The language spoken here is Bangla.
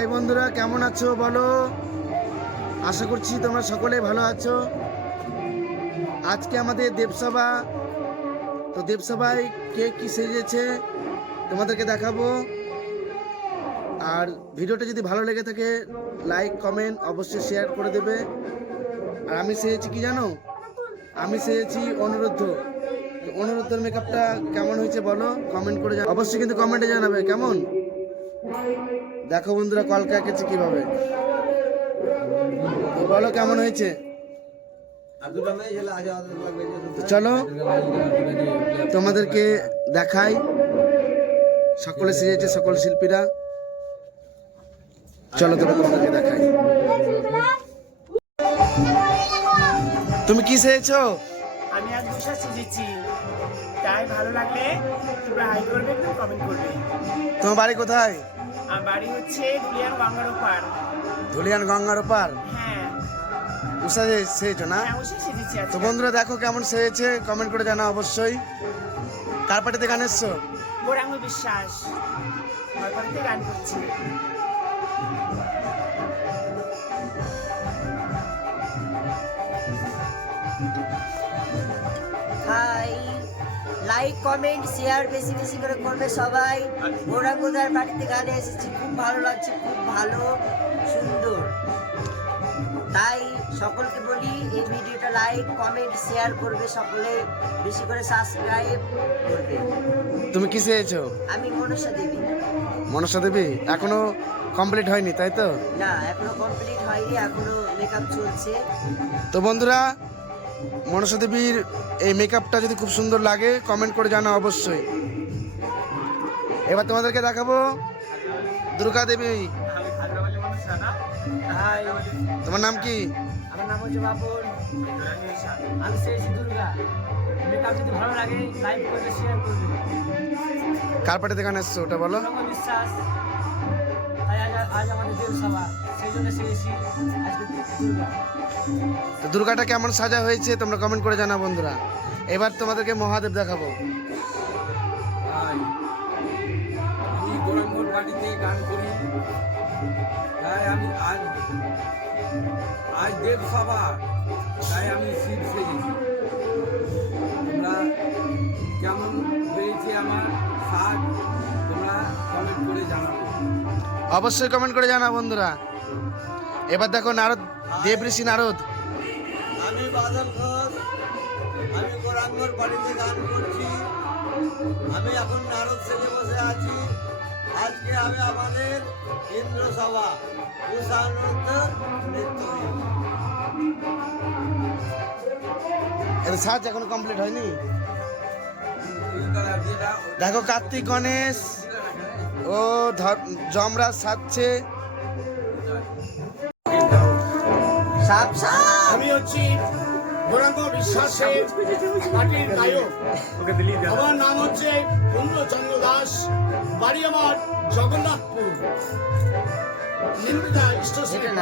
হাই বন্ধুরা, কেমন আছো বলো? আশা করছি তোমরা সকলে ভালো আছো। আজকে আমাদের দেবসভা, তো দেবসভায় কে কি সেজেছে তোমাদেরকে দেখাবো। আর ভিডিওটা যদি ভালো লেগে থাকে লাইক কমেন্ট অবশ্যই শেয়ার করে দেবে। আর আমি সেজেছি কি জানো? আমি সেজেছি অনুরুদ্ধ। অনুরুদ্ধের মেকআপটা কেমন হয়েছে বলো, কমেন্ট করে অবশ্যই কিন্তু কমেন্টে জানাবে কেমন। দেখো বন্ধুরা কলকা এঁকেছে কিভাবে, তো বলো কেমন হয়েছে। তো চলো তোমাদেরকে দেখাই, সকলে সেজেছে, সকল শিল্পীরা। চলো তোমাদেরকে দেখাই। তুমি কি সেজেছো? আমি আজ দুশা সেজেছি, তাই ভালো লাগলে তোমরা হাই করবে, একটু কমেন্ট করবে। তোমার বাড়ি কোথায়? আমার বাড়ি হচ্ছে ধুলিয়ান গঙ্গার ওপার। ধুলিয়ান গঙ্গার ওপার। হ্যাঁ, উষা সেজেছো না? হ্যাঁ উষা সেজেছি তো আজকে। বন্ধুরা দেখো কেমন সেজেছে, কমেন্ট করে জানাও অবশ্যই। কার পার্টিতে গান এসছো? গৌরাঙ্গ বিশ্বাস আমার বাড়িতে গান করছি। হাই, লাইক কমেন্ট শেয়ার বেশি বেশি করে করবে সবাই। গৌরাঙ্গদার বাড়িতে গানে এসেছি, খুব ভালো লাগছে, খুব ভালো সুন্দর। তাই সকলকে বলি এই ভিডিওটা লাইক কমেন্ট শেয়ার করবে, সকলে বেশি করে সাবস্ক্রাইব করবে। তুমি কি সেজেছো? আমি মনসা দেবী। মনসা দেবী এখনো কমপ্লিট হয়নি তাই তো? না, এখনো কমপ্লিট হয়নি, এখনো মেকআপ চলছে। তো বন্ধুরা মনসা দেবীর এই মেকআপটা যদি খুব সুন্দর লাগে কমেন্ট করে জানাও অবশ্যই। এবার তোমাদেরকে দেখাবো দুর্গা দেবী। হাই, তোমার নাম কি? আমার নাম হচ্ছে বাবুল। আমি সেজেছি দুর্গা। মেকআপ যদি ভালো লাগে লাইক করবে, শেয়ার করবে। কার পার্টিতে গান এসছো ওটা বলো। গৌরাঙ্গ বিশ্বাস, তাই আজ আমাদের দেবসভা, সেই জন্য সেজেছি আজকে দুর্গা। তো দুর্গাটা কেমন সাজা হয়েছে তোমরা কমেন্ট করে জানাও বন্ধুরা। এবার তোমাদেরকে মহাদেব দেখাবো। আমি গৌরাঙ্গর বাড়িতে গান করি, তাই আমি আজ দেবসভা, তাই আমি শিব সেজেছি। তোমরা কেমন হয়েছে আমার সাজ, তোমরা কমেন্ট করে জানাবো। অবশ্যই কমেন্ট করে জানাও বন্ধুরা। এবার দেখো নারদ, দেব ঋষি নারদ। আমি বাদল ঘোষ, আমি গৌরাঙ্গর বাড়িতে গান করছি। আমি এখন নারদ সেজে বসে আছি। আজকে আমি আমাদের ইন্দ্র সভা উষানন্দর নৃত্য দিই। এর সাজ এখনো কমপ্লিট হয়নি। দেখো কার্তিক গণেশ ও যমরাজ সাজছে। সাপ সাপ। আমি হচ্ছি গৌরাঙ্গ বিশ্বাসের পার্টির গায়ক। আমার নাম হচ্ছে পূর্ণচন্দ্র দাস, বাড়ি আমার জগন্নাথপুর, নির্মিতা স্টেশন।